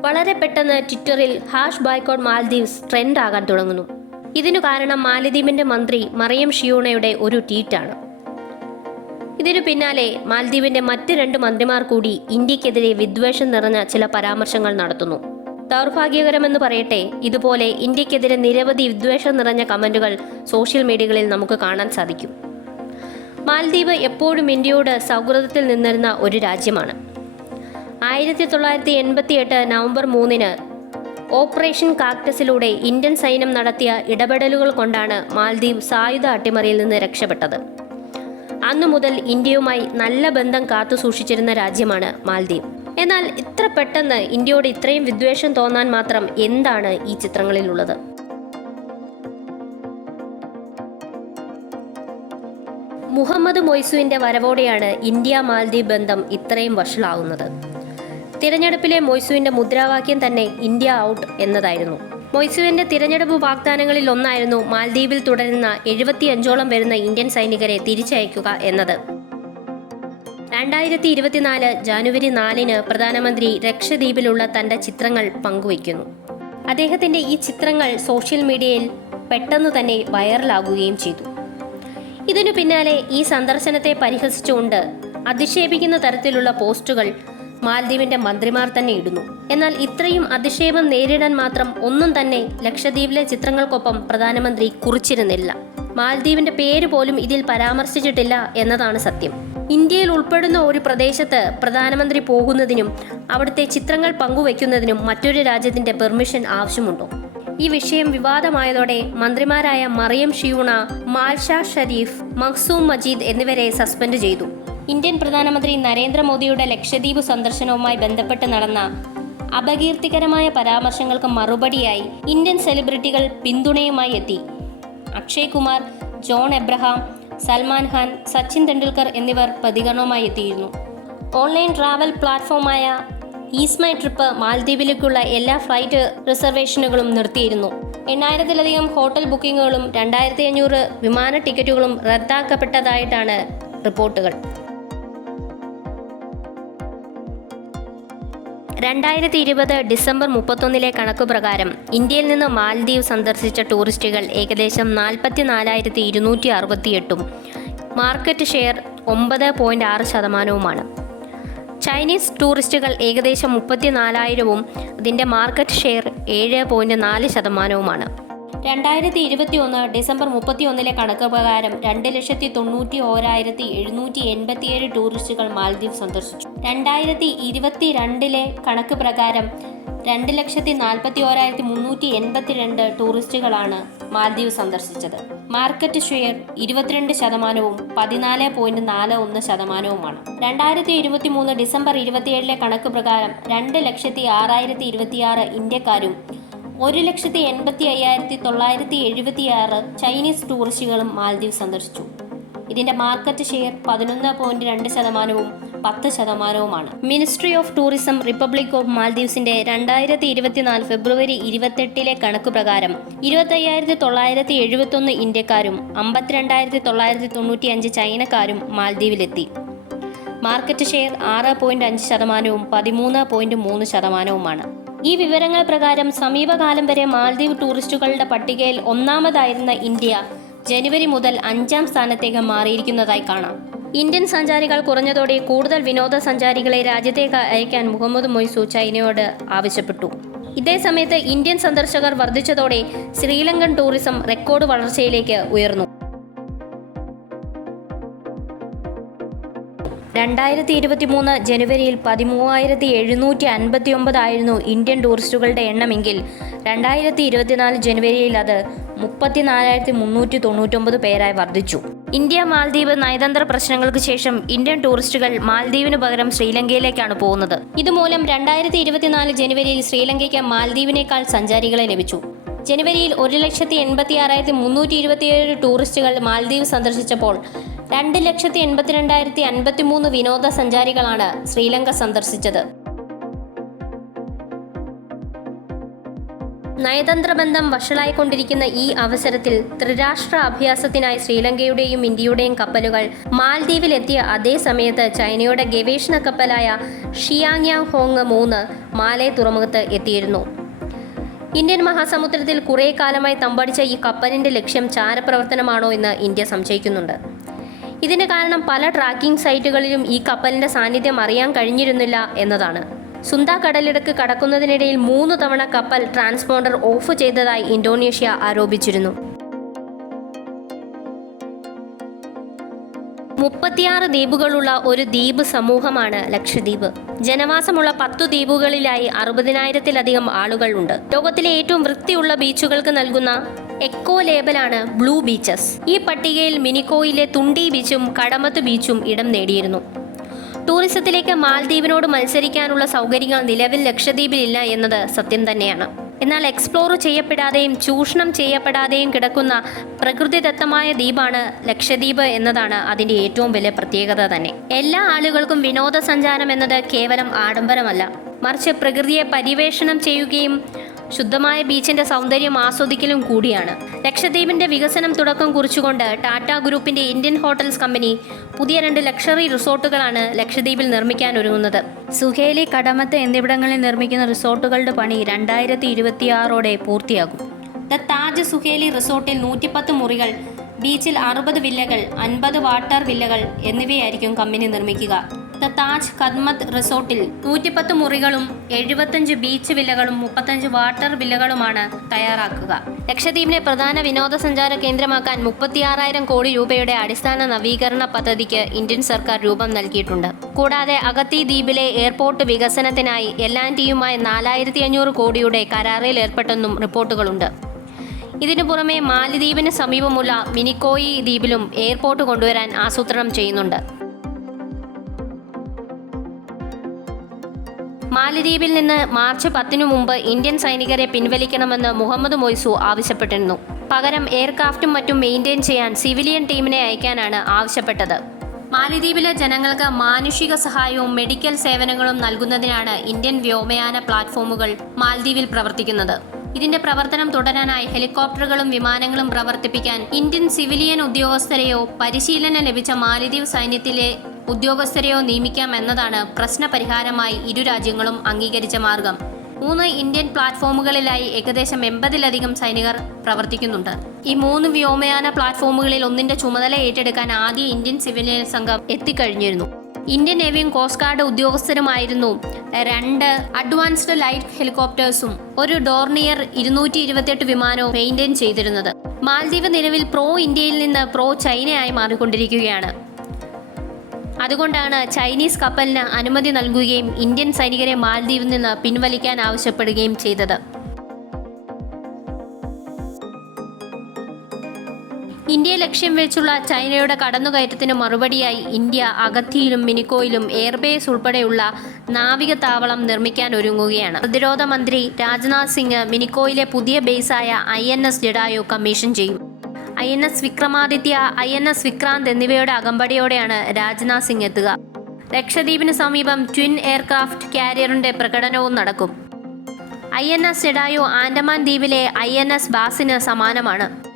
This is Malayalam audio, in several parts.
വളരെ പെട്ടെന്ന് ട്വിറ്ററിൽ ഹാഷ് ബൈക്കോട്ട് മാൽദീവ്സ് ട്രെൻഡ് ആകാൻ തുടങ്ങുന്നു. ഇതിനു കാരണം മാലദ്വീപിന്റെ മന്ത്രി മറിയം ഷിയൂണയുടെ ഒരു ട്വീറ്റാണ്. ഇതിനു പിന്നാലെ മാൽദ്വീപിന്റെ മറ്റ് രണ്ട് മന്ത്രിമാർ കൂടി ഇന്ത്യക്കെതിരെ വിദ്വേഷം നിറഞ്ഞ ചില പരാമർശങ്ങൾ നടത്തുന്നു. ദൗർഭാഗ്യകരമെന്ന് പറയട്ടെ ഇതുപോലെ ഇന്ത്യക്കെതിരെ നിരവധി വിദ്വേഷം നിറഞ്ഞ കമന്റുകൾ സോഷ്യൽ മീഡിയകളിൽ നമുക്ക് കാണാൻ സാധിക്കും. മാലദ്വീപ് എപ്പോഴും ഇന്ത്യയോട് സൗഹൃദത്തിൽ നിന്നിരുന്ന ഒരു രാജ്യമാണ്. ആയിരത്തി തൊള്ളായിരത്തി എൺപത്തി എട്ട് നവംബർ മൂന്നിന് ഓപ്പറേഷൻ കാക്ടസിലൂടെ ഇന്ത്യൻ സൈന്യം നടത്തിയ ഇടപെടലുകൾ കൊണ്ടാണ് മാൽദ്വീപ് സായുധ അട്ടിമറിയിൽ നിന്ന് രക്ഷപ്പെട്ടത്. അന്നു മുതൽ ഇന്ത്യയുമായി നല്ല ബന്ധം കാത്തു സൂക്ഷിച്ചിരുന്ന രാജ്യമാണ് മാൽദ്വീപ്. എന്നാൽ ഇത്ര പെട്ടെന്ന് ഇന്ത്യയോട് ഇത്രയും വിദ്വേഷം തോന്നാൻ മാത്രം എന്താണ് ഈ ചിത്രങ്ങളിലുള്ളത്? മുഹമ്മദ് മൊയ്സുവിന്റെ വരവോടെയാണ് ഇന്ത്യ മാൽദ്വീപ് ബന്ധം ഇത്രയും വഷളാവുന്നത്. തിരഞ്ഞെടുപ്പിലെ മൊയ്സുവിന്റെ മുദ്രാവാക്യം തന്നെ ഇന്ത്യ ഔട്ട് എന്നതായിരുന്നു. മൊയ്സുവിന്റെ തിരഞ്ഞെടുപ്പ് വാഗ്ദാനങ്ങളിൽ ഒന്നായിരുന്നു മാൽദ്വീപിൽ തുടരുന്ന എഴുപത്തിയഞ്ചോളം വരുന്ന ഇന്ത്യൻ സൈനികരെ തിരിച്ചയക്കുക എന്നത്. രണ്ടായിരത്തി ഇരുപത്തിനാല് ജാനുവരി നാലിന് പ്രധാനമന്ത്രി ലക്ഷദ്വീപിലുള്ള തന്റെ ചിത്രങ്ങൾ പങ്കുവയ്ക്കുന്നു. അദ്ദേഹത്തിന്റെ ഈ ചിത്രങ്ങൾ സോഷ്യൽ മീഡിയയിൽ പെട്ടെന്ന് തന്നെ വൈറലാകുകയും ചെയ്തു. ഇതിനു പിന്നാലെ ഈ സന്ദർശനത്തെ പരിഹസിച്ചുകൊണ്ട് അധിക്ഷേപിക്കുന്ന തരത്തിലുള്ള പോസ്റ്റുകൾ മാലദ്വീപിന്റെ മന്ത്രിമാർ തന്നെ ഇടുന്നു. എന്നാൽ ഇത്രയും അധിക്ഷേപം നേരിടാൻ മാത്രം ഒന്നും തന്നെ ലക്ഷദ്വീപിലെ ചിത്രങ്ങൾക്കൊപ്പം പ്രധാനമന്ത്രി കുറിച്ചിരുന്നില്ല. മാലദ്വീപിന്റെ പേര് പോലും ഇതിൽ പരാമർശിച്ചിട്ടില്ല എന്നതാണ് സത്യം. ഇന്ത്യയിൽ ഉൾപ്പെടുന്ന ഒരു പ്രദേശത്ത് പ്രധാനമന്ത്രി പോകുന്നതിനും അവിടുത്തെ ചിത്രങ്ങൾ പങ്കുവയ്ക്കുന്നതിനും മറ്റൊരു രാജ്യത്തിന്റെ പെർമിഷൻ ആവശ്യമുണ്ടോ? ഈ വിഷയം വിവാദമായതോടെ മന്ത്രിമാരായ മറിയം ഷിയൂണ മാൽഷാ ഷരീഫ് മഖ്സൂം മജീദ് എന്നിവരെ സസ്പെൻഡ് ചെയ്തു. ഇന്ത്യൻ പ്രധാനമന്ത്രി നരേന്ദ്രമോദിയുടെ ലക്ഷദ്വീപ് സന്ദർശനവുമായി ബന്ധപ്പെട്ട് നടന്ന അപകീർത്തികരമായ പരാമർശങ്ങൾക്ക് മറുപടിയായി ഇന്ത്യൻ സെലിബ്രിറ്റികൾ പിന്തുണയുമായി എത്തി. അക്ഷയ് കുമാർ ജോൺ എബ്രഹാം സൽമാൻ ഖാൻ സച്ചിൻ തെണ്ടുൽക്കർ എന്നിവർ പ്രതികരണവുമായി എത്തിയിരുന്നു. ഓൺലൈൻ ട്രാവൽ പ്ലാറ്റ്ഫോമായ ഈസ്മൈ ട്രിപ്പ് മാൽദ്വീപിലേക്കുള്ള എല്ലാ ഫ്ലൈറ്റ് റിസർവേഷനുകളും നിർത്തിയിരുന്നു. എണ്ണായിരത്തിലധികം ഹോട്ടൽ ബുക്കിങ്ങുകളും രണ്ടായിരത്തി അഞ്ഞൂറ് വിമാന ടിക്കറ്റുകളും റദ്ദാക്കപ്പെട്ടതായിട്ടാണ് റിപ്പോർട്ടുകൾ. രണ്ടായിരത്തി ഇരുപത് ഡിസംബർ മുപ്പത്തൊന്നിലെ കണക്കുപ്രകാരം ഇന്ത്യയിൽ നിന്ന് മാൽദ്വീപ് സന്ദർശിച്ച ടൂറിസ്റ്റുകൾ ഏകദേശം നാൽപ്പത്തി നാലായിരത്തി ഇരുന്നൂറ്റി അറുപത്തിയെട്ടും മാർക്കറ്റ് ഷെയർ ഒമ്പത് പോയിന്റ് ആറ് ശതമാനവുമാണ്. ചൈനീസ് ടൂറിസ്റ്റുകൾ ഏകദേശം മുപ്പത്തിനാലായിരവും അതിന്റെ മാർക്കറ്റ് ഷെയർ ഏഴ് പോയിന്റ് നാല് ശതമാനവുമാണ്. രണ്ടായിരത്തി ഇരുപത്തി ഒന്ന് ഡിസംബർ മുപ്പത്തി ഒന്നിലെ കണക്ക് പ്രകാരം രണ്ട് ലക്ഷത്തി തൊണ്ണൂറ്റി ഓരായിരത്തി എഴുന്നൂറ്റി എൺപത്തിയേഴ് ടൂറിസ്റ്റുകൾ മാൽദ്വീപ് സന്ദർശിച്ചു. രണ്ടായിരത്തി ഇരുപത്തി രണ്ടിലെ കണക്ക് പ്രകാരം രണ്ട് ലക്ഷത്തി നാൽപ്പത്തി ഓരായിരത്തി മുന്നൂറ്റി എൺപത്തിരണ്ട് ടൂറിസ്റ്റുകളാണ് മാൽദ്വീപ് സന്ദർശിച്ചത്. മാർക്കറ്റ് ഷെയർ ഇരുപത്തിരണ്ട് ശതമാനവും പതിനാല് പോയിന്റ് നാല് ഒന്ന് ശതമാനവുമാണ്. രണ്ടായിരത്തി ഇരുപത്തി മൂന്ന് ഡിസംബർ ഇരുപത്തിയേഴിലെ കണക്ക് പ്രകാരം രണ്ട് ലക്ഷത്തി ആറായിരത്തി ഇരുപത്തിയാറ് ഇന്ത്യക്കാരും ഒരു ലക്ഷത്തി എൺപത്തി അയ്യായിരത്തി തൊള്ളായിരത്തി എഴുപത്തി ആറ് ചൈനീസ് ടൂറിസ്റ്റുകളും മാൽദ്വീപ് സന്ദർശിച്ചു. ഇതിന്റെ മാർക്കറ്റ് ഷെയർ പതിനൊന്ന് പോയിന്റ് രണ്ട് ശതമാനവും പത്ത് ശതമാനവുമാണ്. Ministry of tourism republic of മാൽദ്വീപ്സിന്റെ രണ്ടായിരത്തി ഇരുപത്തിനാല് ഫെബ്രുവരി ഇരുപത്തെട്ടിലെ കണക്ക് പ്രകാരം ഇരുപത്തയ്യായിരത്തി തൊള്ളായിരത്തി എഴുപത്തൊന്ന് ഇന്ത്യക്കാരും അമ്പത്തിരണ്ടായിരത്തി തൊള്ളായിരത്തി തൊണ്ണൂറ്റി അഞ്ച് ചൈനക്കാരും മാൽദ്വീപിലെത്തി. മാർക്കറ്റ് ഷെയർ ആറ് പോയിന്റ് അഞ്ച് ശതമാനവും പതിമൂന്ന് പോയിന്റ് മൂന്ന് ശതമാനവുമാണ്. ഈ വിവരങ്ങൾ പ്രകാരം സമീപകാലം വരെ മാൽദ്വീപ് ടൂറിസ്റ്റുകളുടെ പട്ടികയിൽ ഒന്നാമതായിരുന്ന ഇന്ത്യ ജനുവരി മുതൽ അഞ്ചാം സ്ഥാനത്തേക്ക് മാറിയിരിക്കുന്നതായി കാണാം. ഇന്ത്യൻ സഞ്ചാരികൾ കുറഞ്ഞതോടെ കൂടുതൽ വിനോദസഞ്ചാരികളെ രാജ്യത്തേക്ക് അയക്കാൻ മുഹമ്മദ് മൊയ്സു ചൈനയോട് ആവശ്യപ്പെട്ടു. ഇതേ സമയത്ത് ഇന്ത്യൻ സന്ദർശകർ വർദ്ധിച്ചതോടെ ശ്രീലങ്കൻ ടൂറിസം റെക്കോർഡ് വളർച്ചയിലേക്ക് ഉയർന്നു. രണ്ടായിരത്തി ഇരുപത്തി മൂന്ന് ജനുവരിയിൽ പതിമൂവായിരത്തി എഴുന്നൂറ്റി അൻപത്തി ഒമ്പതായിരുന്നു ഇന്ത്യൻ ടൂറിസ്റ്റുകളുടെ എണ്ണമെങ്കിൽ. രണ്ടായിരത്തി ഇരുപത്തിനാല് ജനുവരിയിൽ അത് മുപ്പത്തിനാലായിരത്തി മുന്നൂറ്റി തൊണ്ണൂറ്റൊമ്പത് പേരായി വർദ്ധിച്ചു. ഇന്ത്യ മാൽദ്വീപ് നയതന്ത്ര പ്രശ്നങ്ങൾക്ക് ശേഷം ഇന്ത്യൻ ടൂറിസ്റ്റുകൾ മാൽദ്വീപിന് പകരം ശ്രീലങ്കയിലേക്കാണ് പോകുന്നത്. ഇതുമൂലം രണ്ടായിരത്തി ഇരുപത്തിനാല് ജനുവരിയിൽ ശ്രീലങ്കയ്ക്ക് മാൽദ്വീപിനേക്കാൾ സഞ്ചാരികളെ ലഭിച്ചു. ജനുവരിയിൽ ഒരു ലക്ഷത്തി എൺപത്തി ആറായിരത്തി മുന്നൂറ്റി ഇരുപത്തിയേഴ് ടൂറിസ്റ്റുകൾ മാൽദ്വീപ് സന്ദർശിച്ചപ്പോൾ രണ്ട് ലക്ഷത്തി എൺപത്തിരണ്ടായിരത്തി അൻപത്തി മൂന്ന് വിനോദസഞ്ചാരികളാണ് ശ്രീലങ്ക സന്ദർശിച്ചത്. നയതന്ത്ര ബന്ധം വഷളായിക്കൊണ്ടിരിക്കുന്ന ഈ അവസരത്തിൽ ത്രിരാഷ്ട്ര അഭ്യാസത്തിനായി ശ്രീലങ്കയുടെയും ഇന്ത്യയുടെയും കപ്പലുകൾ മാൽദ്വീപിലെത്തിയ അതേ സമയത്ത് ചൈനയുടെ ഗവേഷണ കപ്പലായ ഷിയാങ്യാങ് ഹോങ് മൂന്ന് മാലേ തുറമുഖത്ത് എത്തിയിരുന്നു. ഇന്ത്യൻ മഹാസമുദ്രത്തിൽ കുറേ കാലമായി തമ്പടിച്ച ഈ കപ്പലിന്റെ ലക്ഷ്യം ചാരപ്രവർത്തനമാണോ എന്ന് ഇന്ത്യ സംശയിക്കുന്നുണ്ട്. ഇതിന് കാരണം പല ട്രാക്കിംഗ് സൈറ്റുകളിലും ഈ കപ്പലിന്റെ സാന്നിധ്യം അറിയാൻ കഴിഞ്ഞിരുന്നില്ല എന്നതാണ്. സുന്ദ കടലിടുക്ക് കടക്കുന്നതിനിടയിൽ മൂന്ന് തവണ കപ്പൽ ട്രാൻസ്പോണ്ടർ ഓഫ് ചെയ്തതായി ഇന്തോനേഷ്യ ആരോപിച്ചിരുന്നു. മുപ്പത്തിയാറ് ദ്വീപുകളുള്ള ഒരു ദ്വീപ് സമൂഹമാണ് ലക്ഷദ്വീപ്. ജനവാസമുള്ള പത്തു ദ്വീപുകളിലായി അറുപതിനായിരത്തിലധികം ആളുകൾ ഉണ്ട്. ലോകത്തിലെ ഏറ്റവും വൃത്തിയുള്ള ബീച്ചുകൾക്ക് നൽകുന്ന എക്കോ ലേബലാണ് ബ്ലൂ ബീച്ചസ് ഈ പട്ടികയിൽ മിനിക്കോയിലെ തുണ്ടി ബീച്ചും കടമത്ത് ബീച്ചും ഇടം നേടിയിരുന്നു. ടൂറിസത്തിലേക്ക് മാൽദ്വീപിനോട് മത്സരിക്കാനുള്ള സൗകര്യങ്ങൾ നിലവിൽ ലക്ഷദ്വീപിലില്ല എന്നത് സത്യം തന്നെയാണ്. എന്നാൽ എക്സ്പ്ലോർ ചെയ്യപ്പെടാതെയും ചൂഷണം ചെയ്യപ്പെടാതെയും കിടക്കുന്ന പ്രകൃതിദത്തമായ ദ്വീപാണ് ലക്ഷദ്വീപ് എന്നതാണ് അതിന്റെ ഏറ്റവും വലിയ പ്രത്യേകത തന്നെ. എല്ലാ ആളുകൾക്കും വിനോദസഞ്ചാരം എന്നത് കേവലം ആഡംബരമല്ല. മറിച്ച് പ്രകൃതിയെ പര്യവേഷണം ചെയ്യുകയും ശുദ്ധമായ ബീച്ചിന്റെ സൗന്ദര്യം ആസ്വദിക്കലും കൂടിയാണ്. ലക്ഷദ്വീപിന്റെ വികസനം തുടക്കം കുറിച്ചുകൊണ്ട് ടാറ്റ ഗ്രൂപ്പിന്റെ ഇന്ത്യൻ ഹോട്ടൽസ് കമ്പനി പുതിയ രണ്ട് ലക്ഷറി റിസോർട്ടുകളാണ് ലക്ഷദ്വീപിൽ നിർമ്മിക്കാൻ ഒരുങ്ങുന്നത്. സുഹേലി കടമത്ത് എന്നിവിടങ്ങളിൽ നിർമ്മിക്കുന്ന റിസോർട്ടുകളുടെ പണി രണ്ടായിരത്തി ഇരുപത്തിയാറോടെ പൂർത്തിയാകും. ദ താജ് സുഹേലി റിസോർട്ടിൽ നൂറ്റിപ്പത്ത് മുറികൾ ബീച്ചിൽ അറുപത് വില്ലകൾ അൻപത് വാട്ടർ വില്ലകൾ എന്നിവയായിരിക്കും കമ്പനി നിർമ്മിക്കുക. ദ താജ് കദ്മത്ത് റിസോർട്ടിൽ നൂറ്റിപ്പത്ത് മുറികളും എഴുപത്തഞ്ച് ബീച്ച് വില്ലകളും മുപ്പത്തഞ്ച് വാട്ടർ വില്ലകളുമാണ് തയ്യാറാക്കുക. ലക്ഷദ്വീപിനെ പ്രധാന വിനോദസഞ്ചാര കേന്ദ്രമാക്കാൻ മുപ്പത്തിയാറായിരം കോടി രൂപയുടെ അടിസ്ഥാന നവീകരണ പദ്ധതിക്ക് ഇന്ത്യൻ സർക്കാർ രൂപം നൽകിയിട്ടുണ്ട്. കൂടാതെ അഗത്തി ദ്വീപിലെ എയർപോർട്ട് വികസനത്തിനായി ടിയുമായി നാലായിരത്തി അഞ്ഞൂറ് കോടിയുടെ കരാറിൽ ഏർപ്പെട്ടെന്നും റിപ്പോർട്ടുകളുണ്ട്. ഇതിനു പുറമെ മാലിദ്വീപിന് സമീപമുള്ള മിനിക്കോയി ദ്വീപിലും എയർപോർട്ട് കൊണ്ടുവരാൻ ആസൂത്രണം ചെയ്യുന്നുണ്ട്. മാലിദ്വീപിൽ നിന്ന് മാർച്ച് പത്തിനു മുമ്പ് ഇന്ത്യൻ സൈനികരെ പിൻവലിക്കണമെന്ന് മുഹമ്മദ് മൊയ്സു ആവശ്യപ്പെട്ടിരുന്നു. പകരം എയർക്രാഫ്റ്റും മറ്റും മെയിന്റെയിൻ ചെയ്യാൻ സിവിലിയൻ ടീമിനെ അയക്കാനാണ് ആവശ്യപ്പെട്ടത്. മാലിദ്വീപിലെ ജനങ്ങൾക്ക് മാനുഷിക സഹായവും മെഡിക്കൽ സേവനങ്ങളും നൽകുന്നതിനാണ് ഇന്ത്യൻ വ്യോമയാന പ്ലാറ്റ്ഫോമുകൾ മാലദ്വീപിൽ പ്രവർത്തിക്കുന്നത്. ഇതിന്റെ പ്രവർത്തനം തുടരാനായി ഹെലികോപ്റ്ററുകളും വിമാനങ്ങളും പ്രവർത്തിപ്പിക്കാൻ ഇന്ത്യൻ സിവിലിയൻ ഉദ്യോഗസ്ഥരെയോ പരിശീലനം ലഭിച്ച മാലിദ്വീപ് സൈന്യത്തിലെ ഉദ്യോഗസ്ഥരെയോ നിയമിക്കാം എന്നതാണ് പ്രശ്നപരിഹാരമായി ഇരു രാജ്യങ്ങളും അംഗീകരിച്ച മാർഗം. മൂന്ന് ഇന്ത്യൻ പ്ലാറ്റ്ഫോമുകളിലായി ഏകദേശം എൺപതിലധികം സൈനികർ പ്രവർത്തിക്കുന്നുണ്ട്. ഈ മൂന്ന് വ്യോമയാന പ്ലാറ്റ്ഫോമുകളിൽ ഒന്നിന്റെ ചുമതല ഏറ്റെടുക്കാൻ ആദ്യ ഇന്ത്യൻ സിവിലിയൻ സംഘം എത്തിക്കഴിഞ്ഞിരുന്നു. ഇന്ത്യൻ നേവിയും കോസ്റ്റ് ഗാർഡ് ഉദ്യോഗസ്ഥരുമായിരുന്നു രണ്ട് അഡ്വാൻസ്ഡ് ലൈറ്റ് ഹെലികോപ്റ്റേഴ്സും ഒരു ഡോർണിയർ ഇരുന്നൂറ്റി ഇരുപത്തിയെട്ട് വിമാനവും മെയിന്റെയിൻ ചെയ്തിരുന്നത്. മാൽദ്വീപ് നിലവിൽ പ്രോ ഇന്ത്യയിൽ നിന്ന് പ്രോ ചൈനയായി മാറിക്കൊണ്ടിരിക്കുകയാണ്. അതുകൊണ്ടാണ് ചൈനീസ് കപ്പലിന് അനുമതി നൽകുകയും ഇന്ത്യൻ സൈനികരെ മാൽദ്വീപിൽ നിന്ന് പിൻവലിക്കാൻ ആവശ്യപ്പെടുകയും ചെയ്തത്. ഇന്ത്യയെ ലക്ഷ്യം വെച്ചുള്ള ചൈനയുടെ കടന്നുകയറ്റത്തിന് മറുപടിയായി ഇന്ത്യ അഗത്തിയിലും മിനിക്കോയിലും എയർബേസ് ഉൾപ്പെടെയുള്ള നാവിക താവളം നിർമ്മിക്കാൻ ഒരുങ്ങുകയാണ്. പ്രതിരോധ മന്ത്രി രാജ്നാഥ് സിംഗ് മിനിക്കോയിലെ പുതിയ ബേസായ I N S Jatayu commission ചെയ്യും. I N S Vikramaditya I N S Vikrant എന്നിവയുടെ അകമ്പടിയോടെയാണ് രാജ്നാഥ് സിംഗ് എത്തുക. ലക്ഷദ്വീപിന് സമീപം ട്വിൻ എയർക്രാഫ്റ്റ് കാരിയറിന്റെ പ്രകടനവും നടക്കും. I N S Jatayu Andaman ദ്വീപിലെ ഐ എൻ എസ് ബാസിന് സമാനമാണ്.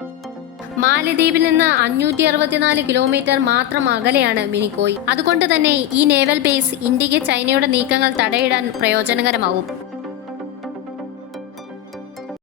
മാലദ്വീപിൽ നിന്ന് അഞ്ഞൂറ്റി അറുപത്തിനാല് കിലോമീറ്റർ മാത്രം അകലെയാണ് മിനിക്കോയ് അതുകൊണ്ട് തന്നെ ഈ നേവൽ ബേസ് ഇന്ത്യയ്ക്ക് ചൈനയുടെ നീക്കങ്ങൾ തടയിടാൻ പ്രയോജനകരമാവും.